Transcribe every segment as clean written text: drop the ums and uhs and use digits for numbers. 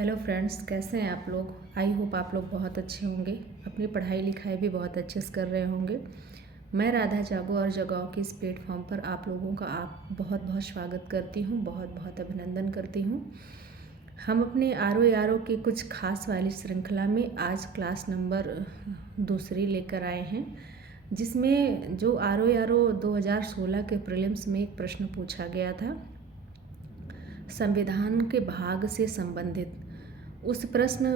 Hello friends, कैसे हैं आप लोग। आई होप आप लोग बहुत अच्छे होंगे, अपनी पढ़ाई लिखाई भी बहुत अच्छे से कर रहे होंगे। मैं राधा जागो और जगाओ के इस प्लेटफॉर्म पर आप लोगों का बहुत बहुत स्वागत करती हूँ, बहुत बहुत अभिनंदन करती हूँ। हम अपने आरो यारो की कुछ खास वाली श्रृंखला में आज क्लास नंबर 2 लेकर आए हैं, जिसमें जो आरो यारो 2016 के प्रीलिम्स में एक प्रश्न पूछा गया था संविधान के भाग से संबंधित। उस प्रश्न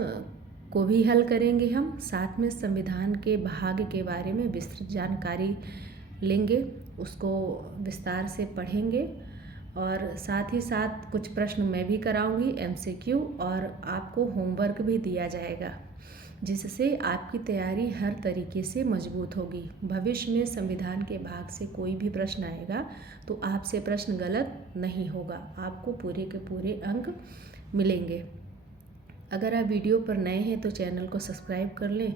को भी हल करेंगे हम, साथ में संविधान के भाग के बारे में विस्तृत जानकारी लेंगे, उसको विस्तार से पढ़ेंगे और साथ ही साथ कुछ प्रश्न मैं भी कराऊंगी MCQ, और आपको होमवर्क भी दिया जाएगा, जिससे आपकी तैयारी हर तरीके से मजबूत होगी। भविष्य में संविधान के भाग से कोई भी प्रश्न आएगा तो आपसे प्रश्न गलत नहीं होगा, आपको पूरे के पूरे अंक मिलेंगे। अगर आप वीडियो पर नए हैं तो चैनल को सब्सक्राइब कर लें,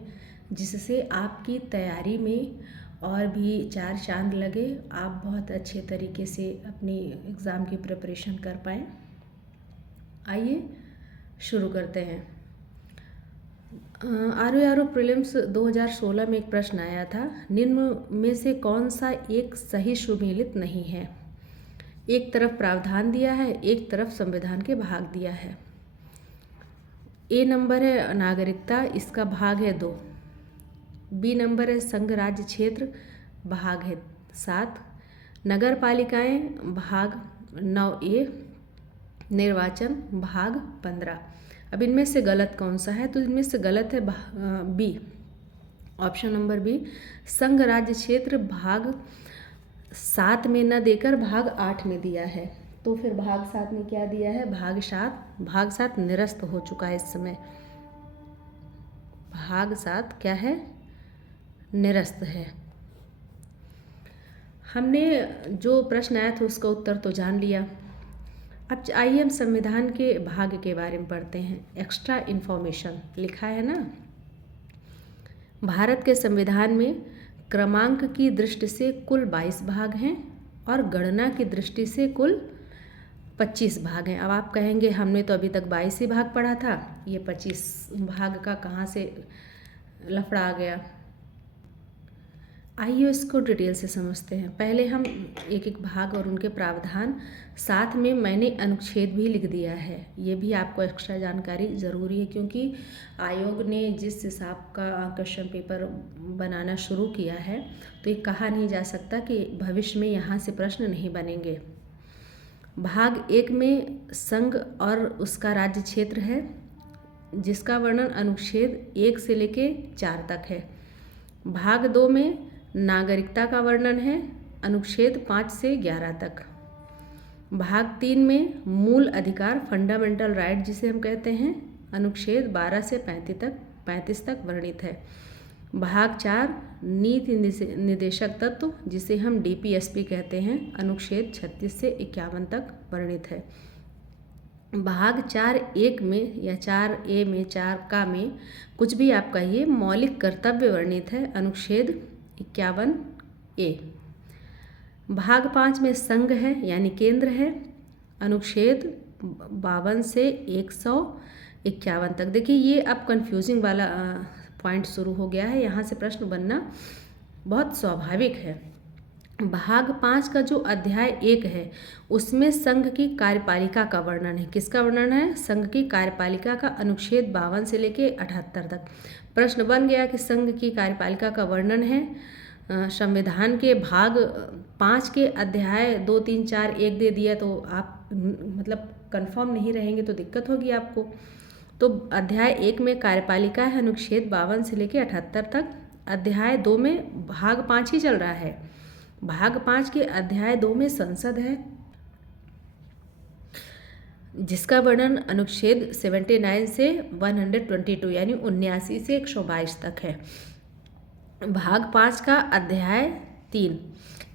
जिससे आपकी तैयारी में और भी चार चांद लगे, आप बहुत अच्छे तरीके से अपनी एग्ज़ाम की प्रिपरेशन कर पाएँ। आइए शुरू करते हैं। आरो यारो प्रीलिम्स 2016 में एक प्रश्न आया था, निम्न में से कौन सा एक सही सुमेलित नहीं है। एक तरफ प्रावधान दिया है, एक तरफ संविधान के भाग दिया है। ए नंबर है नागरिकता, इसका भाग है 2। बी नंबर है संघ राज्य क्षेत्र, भाग है 7। नगर पालिकाएँ, भाग 9A। निर्वाचन, भाग 15। अब इनमें से गलत कौन सा है, तो इनमें से गलत है बी, ऑप्शन नंबर बी। संघ राज्य क्षेत्र भाग 7 में न देकर भाग 8 में दिया है, तो फिर भाग 7 में क्या दिया है, भाग 7 निरस्त हो चुका है इस समय। भाग 7 क्या है, निरस्त है। हमने जो प्रश्न आया था उसका उत्तर तो जान लिया। अब आइए हम संविधान के भाग के बारे में पढ़ते हैं। एक्स्ट्रा इन्फॉर्मेशन लिखा है ना, भारत के संविधान में क्रमांक की दृष्टि से कुल 22 भाग हैं और गणना की दृष्टि से कुल 25 भाग हैं। अब आप कहेंगे हमने तो अभी तक 22 ही भाग पढ़ा था, ये 25 भाग का कहाँ से लफड़ा आ गया। आइए इसको डिटेल से समझते हैं। पहले हम एक एक भाग और उनके प्रावधान, साथ में मैंने अनुच्छेद भी लिख दिया है। ये भी आपको एक्स्ट्रा जानकारी ज़रूरी है, क्योंकि आयोग ने जिस हिसाब का क्वेश्चन पेपर बनाना शुरू किया है, तो ये कहा नहीं जा सकता कि भविष्य में यहाँ से प्रश्न नहीं बनेंगे। भाग 1 में संघ और उसका राज्य क्षेत्र है, जिसका वर्णन अनुच्छेद 1 से लेके 4 तक है। भाग 2 में नागरिकता का वर्णन है, अनुच्छेद 5 से 11 तक। भाग 3 में मूल अधिकार, फंडामेंटल राइट जिसे हम कहते हैं, अनुच्छेद 12 से 35 तक वर्णित है। भाग 4 नीति निर्देशक तत्व, जिसे हम DPSP कहते हैं, अनुच्छेद 36 से 51 तक वर्णित है। भाग 4(1) में या 4A में 4 में कुछ भी आप कहिए, मौलिक कर्तव्य वर्णित है, अनुच्छेद 51A। भाग 5 में संघ है यानी केंद्र है, अनुच्छेद 52 से 151 तक। देखिए ये अब कंफ्यूजिंग वाला पॉइंट शुरू हो गया है, यहाँ से प्रश्न बनना बहुत स्वाभाविक है। भाग 5 का जो अध्याय 1 है, उसमें संघ की कार्यपालिका का वर्णन है। किसका वर्णन है, संघ की कार्यपालिका का, अनुच्छेद 52 से लेके 78 तक। प्रश्न बन गया कि संघ की कार्यपालिका का वर्णन है संविधान के भाग 5 के अध्याय 2, 3, 4, 1 दे दिया, तो आप मतलब कंफर्म नहीं रहेंगे तो दिक्कत होगी आपको। तो अध्याय 1 में कार्यपालिका है, अनुच्छेद 52 से लेके 78 तक। अध्याय 2 में भाग 5 ही चल रहा है, भाग 5 के अध्याय 2 में संसद है, जिसका वर्णन अनुच्छेद 79 से 122 यानी 79 से 122 तक है। भाग 5 का अध्याय 3,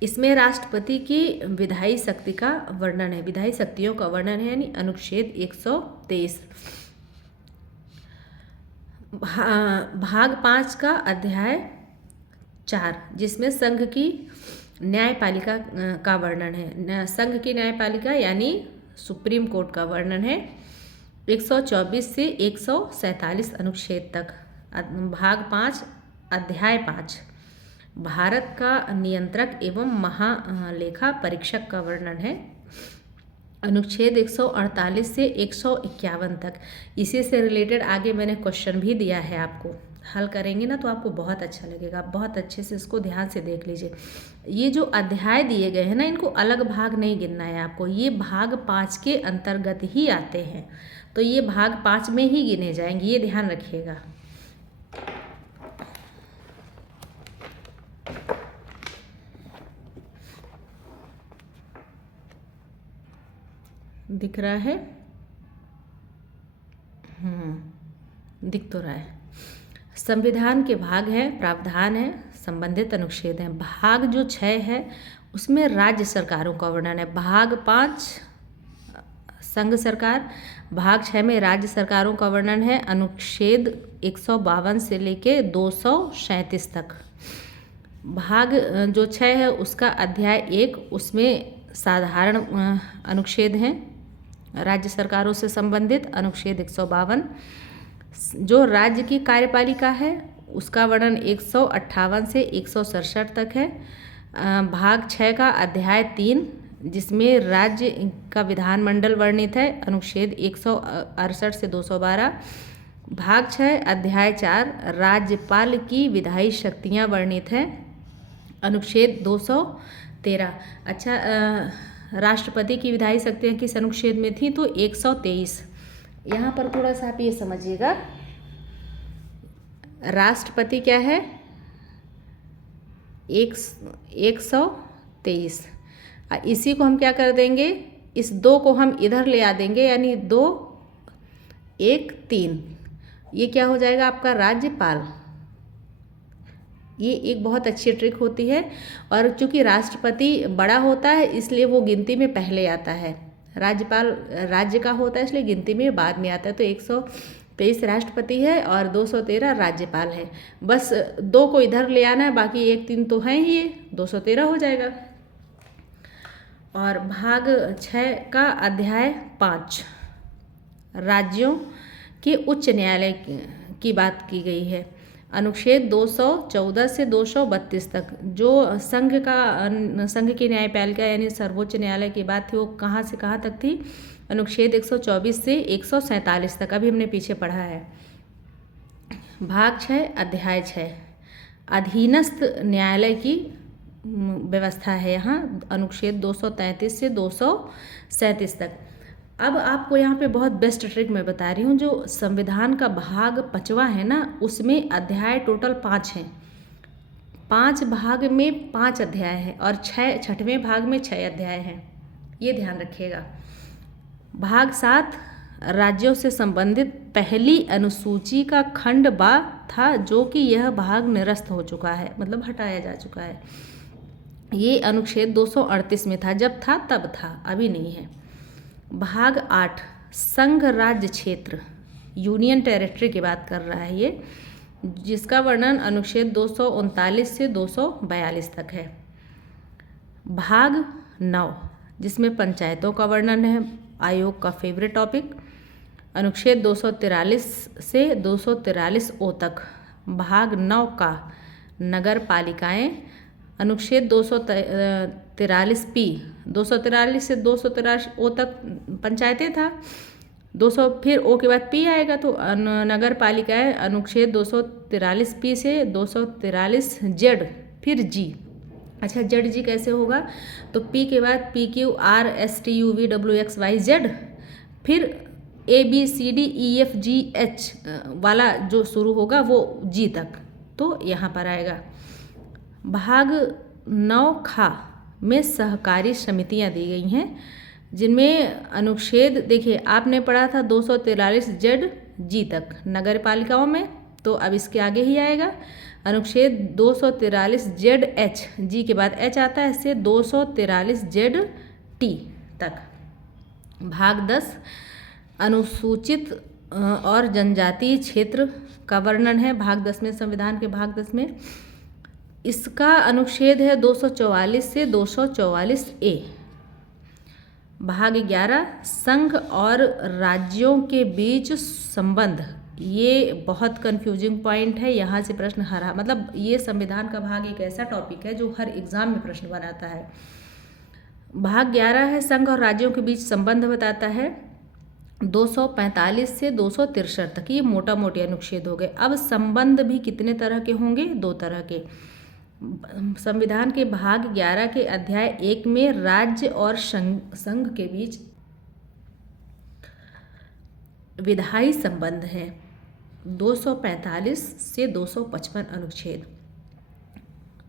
इसमें राष्ट्रपति की विधायी शक्ति का वर्णन है, विधायी शक्तियों का वर्णन है, यानी अनुच्छेद 123। भाग 5 का अध्याय 4, जिसमें संघ की न्यायपालिका का वर्णन है। संघ की न्यायपालिका यानी सुप्रीम कोर्ट का वर्णन है। 124 से 147 अनुच्छेद तक। भाग 5 अध्याय 5 भारत का नियंत्रक एवं महालेखा परीक्षक का वर्णन है। अनुच्छेद 148 से 151 तक। इसी से रिलेटेड आगे मैंने क्वेश्चन भी दिया है, आपको हल करेंगे ना तो आपको बहुत अच्छा लगेगा। आप बहुत अच्छे से इसको ध्यान से देख लीजिए। ये जो अध्याय दिए गए हैं ना, इनको अलग भाग नहीं गिनना है आपको, ये भाग 5 के अंतर्गत ही आते हैं, तो ये भाग 5 में ही गिने जाएंगे, ये ध्यान रखिएगा। दिख रहा है? दिख तो रहा है। संविधान के भाग है, प्रावधान है, संबंधित अनुच्छेद हैं। भाग जो 6 है उसमें राज्य सरकारों का वर्णन है। भाग 5 संघ सरकार, भाग 6 में राज्य सरकारों का वर्णन है। अनुच्छेद 152 से लेके 237 तक। भाग जो 6 है उसका अध्याय 1, उसमें साधारण अनुच्छेद हैं राज्य सरकारों से संबंधित। अनुच्छेद 152 जो राज्य की कार्यपालिका है उसका वर्णन 158 से 167 तक है। भाग 6 का अध्याय 3 जिसमें राज्य का विधानमंडल वर्णित है। अनुच्छेद 168 से 212। भाग 6 अध्याय 4 राज्यपाल की विधायी शक्तियाँ वर्णित है। अनुच्छेद 213। अच्छा, राष्ट्रपति की विधायी शक्तियाँ किस अनुच्छेद में थी? तो 123। यहाँ पर थोड़ा सा आप ये समझिएगा, राष्ट्रपति क्या है? 123। इसी को हम क्या कर देंगे, इस 2 को हम इधर ले आ देंगे, यानी 2 1 3, ये क्या हो जाएगा आपका? राज्यपाल। ये एक बहुत अच्छी ट्रिक होती है, और चूंकि राष्ट्रपति बड़ा होता है इसलिए वो गिनती में पहले आता है। राज्यपाल राज्य का होता है इसलिए गिनती में बाद में आता है। तो 123 राष्ट्रपति है और 213 राज्यपाल है। बस 2 को इधर ले आना है, बाकी 1 3 तो हैं ही, ये 213 हो जाएगा। और भाग 6 का अध्याय 5 राज्यों के उच्च न्यायालय की बात की गई है। अनुच्छेद 214 से 232 तक। जो संघ की न्यायपालिका यानी सर्वोच्च न्यायालय की बात थी वो कहाँ से कहाँ तक थी? अनुच्छेद 124 से 147 तक। अभी हमने पीछे पढ़ा है। भाग 6 अध्याय 6 अधीनस्थ न्यायालय की व्यवस्था है यहाँ। अनुच्छेद 233 से 237 तक। अब आपको यहाँ पे बहुत बेस्ट ट्रिक मैं बता रही हूँ। जो संविधान का भाग 5वां है ना, उसमें अध्याय टोटल 5 हैं। 5 भाग में 5 अध्याय हैं और 6वें भाग में 6 अध्याय हैं, ये ध्यान रखिएगा। भाग 7 राज्यों से संबंधित पहली अनुसूची का खंड बा था, जो कि यह भाग निरस्त हो चुका है, मतलब हटाया जा चुका है। ये अनुच्छेद 238 में था, जब था तब था, अभी नहीं है। भाग 8 संघ राज्य क्षेत्र, यूनियन टेरिटरी की बात कर रहा है ये, जिसका वर्णन अनुच्छेद 239 से 242 तक है। भाग 9 जिसमें पंचायतों का वर्णन है, आयोग का फेवरेट टॉपिक। अनुच्छेद 243 से 243 ओ तक। भाग 9 का नगर पालिकाएँ, अनुच्छेद 243 पी, 243 से 243 ओ तक पंचायतें था। 200 फिर ओ के बाद पी आएगा तो नगर पालिकाएँ। अनुच्छेद 243 पी से 243 जेड, फिर जी। अच्छा, जेड जी कैसे होगा? तो पी के बाद P Q R S T U V W X Y Z, फिर A B C D E F G H वाला जो शुरू होगा वो जी तक, तो यहाँ पर आएगा। भाग 9 खा में सहकारी समितियाँ दी गई हैं, जिनमें अनुच्छेद देखिए आपने पढ़ा था 243 जेड जी तक नगर पालिकाओं में, तो अब इसके आगे ही आएगा। अनुच्छेद 243 जेड एच, जी के बाद एच आता है, इससे 243 जेड टी तक। भाग 10 अनुसूचित और जनजातीय क्षेत्र का वर्णन है। भाग 10 में, संविधान के भाग 10 में इसका अनुच्छेद है 244 से 244 ए। भाग 11 संघ और राज्यों के बीच संबंध। ये बहुत कंफ्यूजिंग पॉइंट है, यहाँ से प्रश्न हरा मतलब ये संविधान का भाग एक ऐसा टॉपिक है जो हर एग्जाम में प्रश्न बनाता है। भाग 11 है संघ और राज्यों के बीच संबंध बताता है 245 से 263 तक। ये मोटा मोटे अनुच्छेद हो गए। अब संबंध भी कितने तरह के होंगे? 2 तरह के। संविधान के भाग 11 के अध्याय 1 में राज्य और संघ के बीच विधायी संबंध है 245 से 255 अनुच्छेद।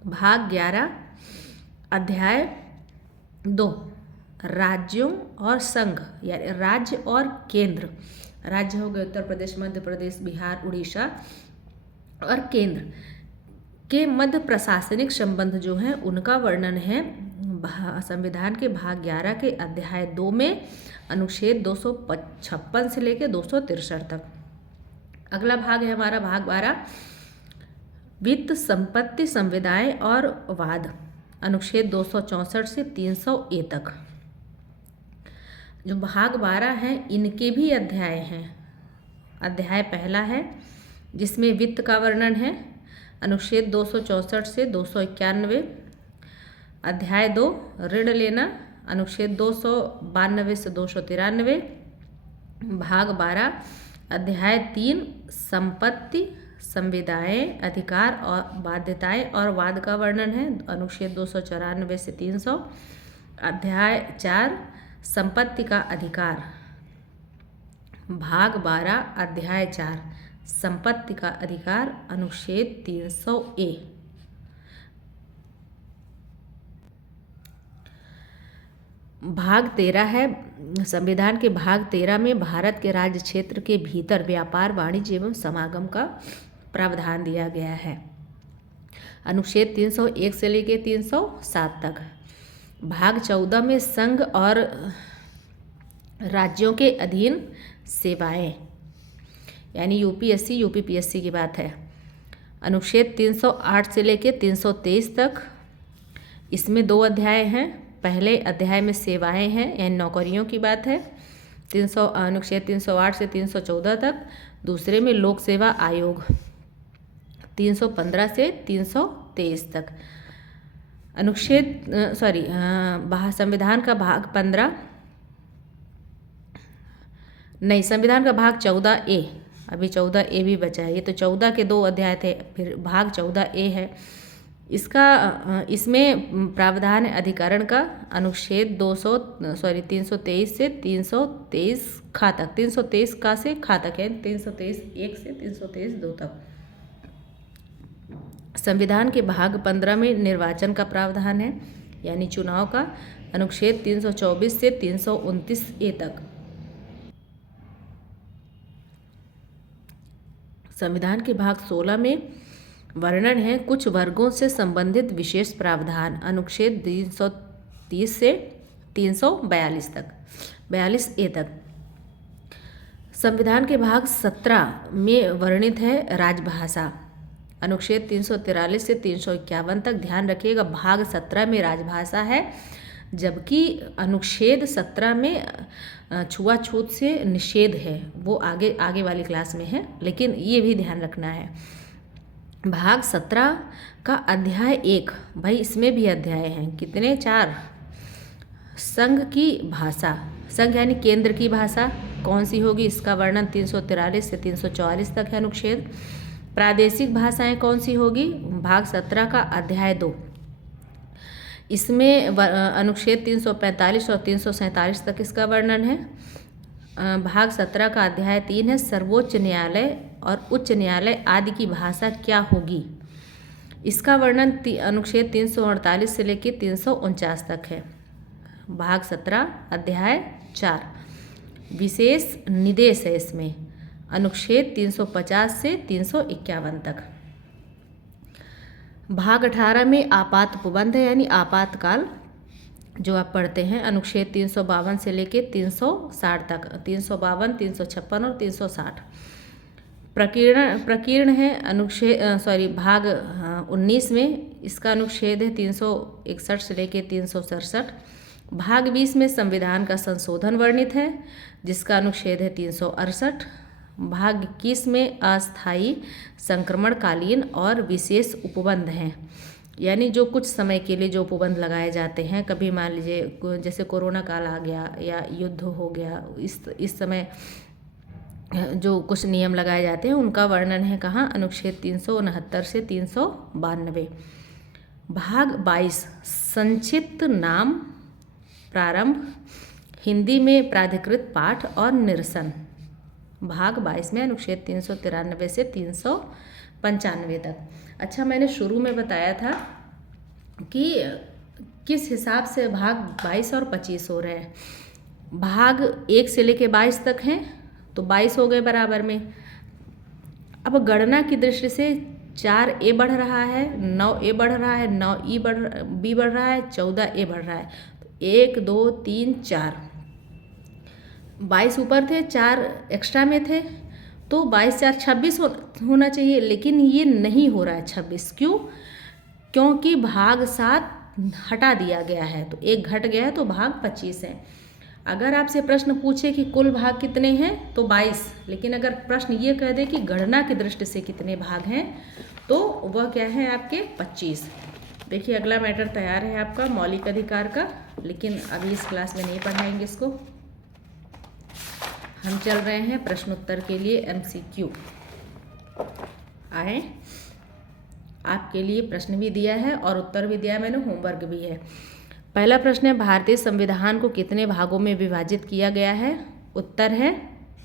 भाग 11 अध्याय 2 राज्यों और संघ यानी राज्य और केंद्र। राज्य हो गए उत्तर प्रदेश, मध्य प्रदेश, बिहार, उड़ीसा, और केंद्र के मध्य प्रशासनिक संबंध जो हैं उनका वर्णन है संविधान के भाग 11 के अध्याय 2 में अनुच्छेद 256 से लेकर 263 तक। अगला भाग है हमारा भाग 12 वित्त, संपत्ति, संविदाएं और वाद, अनुच्छेद 264 से 300 ए तक। जो भाग 12 हैं इनके भी अध्याय हैं। अध्याय पहला है जिसमें वित्त का वर्णन है, अनुच्छेद 264 से 291। अध्याय 2 ऋण लेना, अनुच्छेद 292 से 293। भाग 12 अध्याय 3 संपत्ति, संविदाएं, अधिकार और बाध्यताएं और वाद का वर्णन है, अनुच्छेद 294 से 300। अध्याय 4 संपत्ति का अधिकार। भाग 12 अध्याय 4 संपत्ति का अधिकार, अनुच्छेद 300 ए। भाग 13 है संविधान के भाग 13 में भारत के राज्य क्षेत्र के भीतर व्यापार, वाणिज्य एवं समागम का प्रावधान दिया गया है, अनुच्छेद 301 से लेकर 307 तक। भाग 14 में संघ और राज्यों के अधीन सेवाएं यानी यूपीएससी, यूपीपीएससी की बात है, अनुच्छेद 308 से लेकर 323 तक। इसमें 2 अध्याय हैं। पहले अध्याय में सेवाएं हैं यानी नौकरियों की बात है, अनुच्छेद 308 से 314 तक। दूसरे में लोक सेवा आयोग 315 से 323 तक। संविधान का भाग 15 नहीं, संविधान का भाग 14 ए, अभी 14 ए भी बचा है। ये तो 14 के 2 अध्याय थे, फिर भाग 14 ए है। इसमें प्रावधान है अधिकरण का, अनुच्छेद 323 से 323 खा तक, 323 का से खा तक है, 323 1 से 323 2 तक। संविधान के भाग 15 में निर्वाचन का प्रावधान है यानी चुनाव का, अनुच्छेद 324 से 329 ए तक। संविधान के भाग 16 में वर्णन है कुछ वर्गों से संबंधित विशेष प्रावधान, अनुच्छेद 330 से 342 तक, 42 ए तक। संविधान के भाग 17 में वर्णित है राजभाषा, अनुच्छेद 343 से 351 तक। ध्यान रखिएगा भाग 17 में राजभाषा है, जबकि अनुच्छेद 17 में छुआछूत से निषेध है, वो आगे वाली क्लास में है, लेकिन ये भी ध्यान रखना है। भाग 17 का अध्याय 1, भाई इसमें भी अध्याय हैं, कितने? 4। संघ की भाषा, संघ यानी केंद्र की भाषा कौन सी होगी, इसका वर्णन 343 से 344 तक है अनुच्छेद। प्रादेशिक भाषाएं कौन सी होगी, भाग 17 का अध्याय 2, इसमें अनुच्छेद 345 और 347 तक इसका वर्णन है। भाग 17 का अध्याय 3 है सर्वोच्च न्यायालय और उच्च न्यायालय आदि की भाषा क्या होगी, इसका वर्णन अनुच्छेद 348 से लेकर 349 तक है। भाग 17 अध्याय 4 विशेष निदेश है, इसमें अनुच्छेद 350 से 351 तक। भाग 18 में आपात उपबंध है यानी आपातकाल जो आप पढ़ते हैं, अनुच्छेद 352 से लेके 360 तक, 352, 356 और 360। प्रकीर्ण है अनुच्छेद भाग 19 में, इसका अनुच्छेद है 361 से लेके 367। भाग 20 में संविधान का संशोधन वर्णित है, जिसका अनुच्छेद है 368। भाग 21 में अस्थायी, संक्रमणकालीन और विशेष उपबंध हैं, यानी जो कुछ समय के लिए जो उपबंध लगाए जाते हैं। कभी मान लीजिए जैसे कोरोना काल आ गया या युद्ध हो गया, इस समय जो कुछ नियम लगाए जाते हैं उनका वर्णन है कहाँ, अनुच्छेद 369 से 392। भाग 22 संक्षिप्त नाम प्रारंभ, हिंदी में प्राधिकृत पाठ और निरसन। भाग 22 में अनुच्छेद 393 से 395 तक। अच्छा, मैंने शुरू में बताया था कि किस हिसाब से भाग 22 और 25 हो रहे हैं। भाग 1 से लेके 22 तक हैं तो 22 हो गए बराबर में। अब गणना की दृष्टि से 4A बढ़ रहा है, 9A बढ़ रहा है, 9E B बढ़ रहा है, 14A बढ़ रहा है। तो 1 2 3 4, 22 ऊपर थे, 4 एक्स्ट्रा में थे, तो 22 4 26 होना चाहिए, लेकिन ये नहीं हो रहा है 26। क्यों? क्योंकि भाग 7 हटा दिया गया है, तो एक घट गया है, तो भाग 25 है। अगर आपसे प्रश्न पूछे कि कुल भाग कितने हैं तो 22, लेकिन अगर प्रश्न ये कह दे कि गणना की दृष्टि से कितने भाग हैं तो वह क्या है आपके 25। देखिए अगला मैटर तैयार है आपका मौलिक अधिकार का, लेकिन अभी इस क्लास में नहीं पढ़ाएंगे इसको। हम चल रहे हैं प्रश्नोत्तर के लिए। MCQ आए, आपके लिए प्रश्न भी दिया है और उत्तर भी दिया है मैंने, होमवर्क भी है। पहला प्रश्न है, भारतीय संविधान को कितने भागों में विभाजित किया गया है? उत्तर है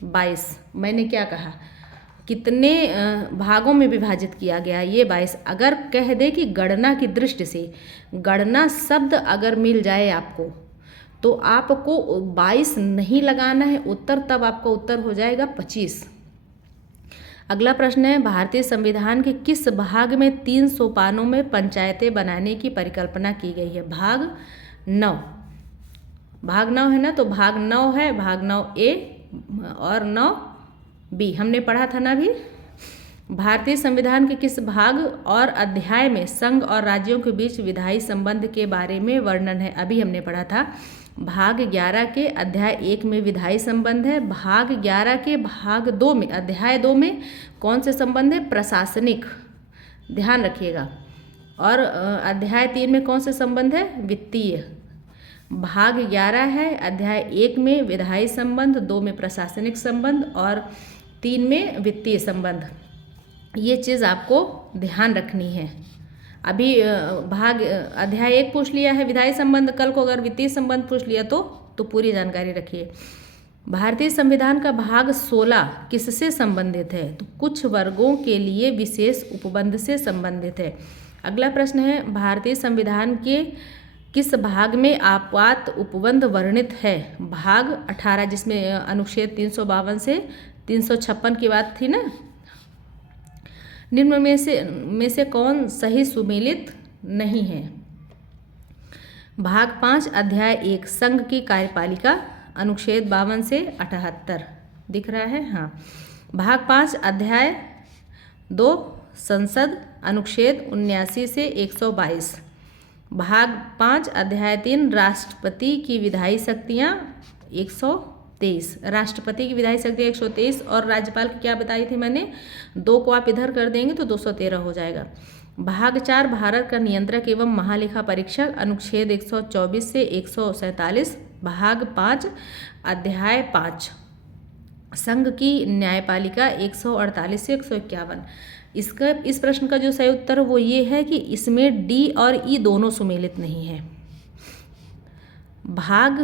22। मैंने क्या कहा, कितने भागों में विभाजित किया गया, ये 22। अगर कह दे कि गणना की दृष्टि से, गणना शब्द अगर मिल जाए आपको तो आपको 22 नहीं लगाना है उत्तर, तब आपका उत्तर हो जाएगा 25। अगला प्रश्न है, भारतीय संविधान के किस भाग में 3 सोपानों में पंचायतें बनाने की परिकल्पना की गई है? भाग 9। भाग 9 है ना, तो भाग 9 है, भाग 9A और 9B हमने पढ़ा था ना अभी। भारतीय संविधान के किस भाग और अध्याय में संघ और राज्यों के बीच विधायी संबंध के बारे में वर्णन है? अभी हमने पढ़ा था। भाग 11 के अध्याय 1 में विधायी संबंध है। भाग 11 के भाग 2 में, अध्याय 2 में कौन से संबंध है? प्रशासनिक, ध्यान रखिएगा। और अध्याय 3 में कौन से संबंध है? वित्तीय। भाग 11 है, अध्याय 1 में विधायी संबंध, 2 में प्रशासनिक संबंध और 3 में वित्तीय संबंध। ये चीज़ आपको ध्यान रखनी है। अभी भाग अध्याय 1 पूछ लिया है विधायी संबंध, कल को अगर वित्तीय संबंध पूछ लिया तो पूरी जानकारी रखिए। भारतीय संविधान का भाग 16 किससे संबंधित है? तो कुछ वर्गों के लिए विशेष उपबंध से संबंधित है। अगला प्रश्न है, भारतीय संविधान के किस भाग में आपात उपबंध वर्णित है? भाग 18, जिसमें अनुच्छेद 352 से 356 की बात थी ना। निम्न में से कौन सही सुमेलित नहीं है? भाग 5 अध्याय 1 संघ की कार्यपालिका, अनुच्छेद 52 से 78 दिख रहा है, हाँ। भाग 5 अध्याय 2 संसद, अनुच्छेद 79 से 122। भाग 5 अध्याय 3 राष्ट्रपति की विधायी शक्तियाँ 123, राष्ट्रपति की विधायी शक्तियाँ 123 और राज्यपाल की क्या बताई थी मैंने? 2 को आप इधर कर देंगे तो 213 हो जाएगा। भाग 4 भारत का नियंत्रक एवं महालेखा परीक्षक, अनुच्छेद 124 से 147। भाग 5 अध्याय 5 संघ की न्यायपालिका 148 से 151। इस प्रश्न का जो सही उत्तर वो ये है कि इसमें D और E दोनों सुमेलित नहीं है। भाग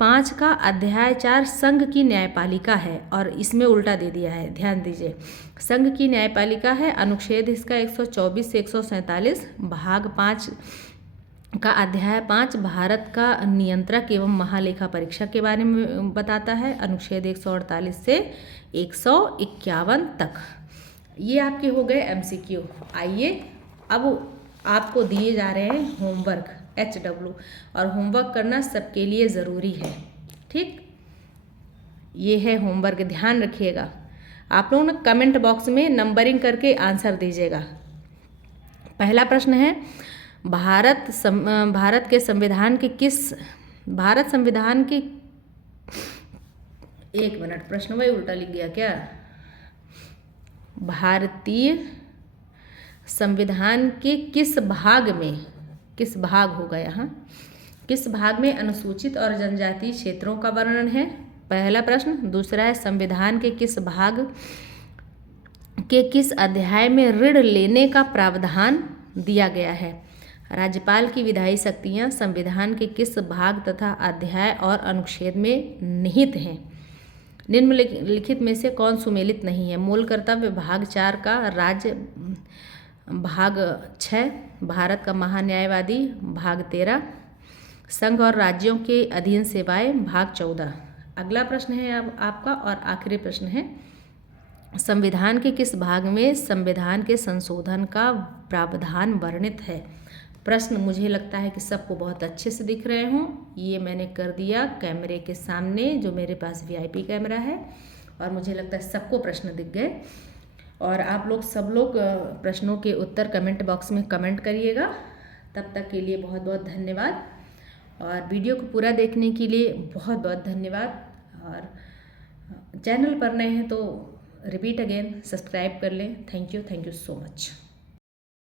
5 का अध्याय 4 संघ की न्यायपालिका है और इसमें उल्टा दे दिया है, ध्यान दीजिए। संघ की न्यायपालिका है, अनुच्छेद इसका 124 से 147। भाग 5 का अध्याय 5 भारत का नियंत्रक एवं महालेखा परीक्षक के बारे में बताता है, अनुच्छेद 148 से 151 तक। ये आपके हो गए MCQ। आइए अब आपको दिए जा रहे हैं होमवर्क HW, और होमवर्क करना सबके लिए ज़रूरी है, ठीक। ये है होमवर्क, ध्यान रखिएगा। आप लोग ना कमेंट बॉक्स में नंबरिंग करके आंसर दीजिएगा। पहला प्रश्न है, भारत के संविधान के किस भारत संविधान के, एक मिनट, प्रश्न वही उल्टा लिख गया क्या? भारतीय संविधान के किस भाग में, किस भाग होगा यहाँ, किस भाग में अनुसूचित और जनजातीय क्षेत्रों का वर्णन है? पहला प्रश्न। दूसरा है संविधान के किस भाग के किस अध्याय में ऋण लेने का प्रावधान दिया गया है? राज्यपाल की विधायी शक्तियाँ संविधान के किस भाग तथा अध्याय और अनुच्छेद में निहित हैं? निम्नलिखित में से कौन सुमेलित नहीं है? मूल कर्तव्य भाग 4 का, राज्य भाग 6, भारत का महान्यायवादी भाग 13, संघ और राज्यों के अधीन सेवाएं भाग 14। अगला प्रश्न है अब आपका और आखिरी प्रश्न है, संविधान के किस भाग में संविधान के संशोधन का प्रावधान वर्णित है? प्रश्न मुझे लगता है कि सबको बहुत अच्छे से दिख रहे हों। ये मैंने कर दिया कैमरे के सामने, जो मेरे पास VIP कैमरा है, और मुझे लगता है सबको प्रश्न दिख गए। और आप लोग सब लोग प्रश्नों के उत्तर कमेंट बॉक्स में कमेंट करिएगा। तब तक के लिए बहुत बहुत धन्यवाद, और वीडियो को पूरा देखने के लिए बहुत बहुत धन्यवाद। और चैनल पर नए हैं तो रिपीट अगेन सब्सक्राइब कर लें। Thank you so much.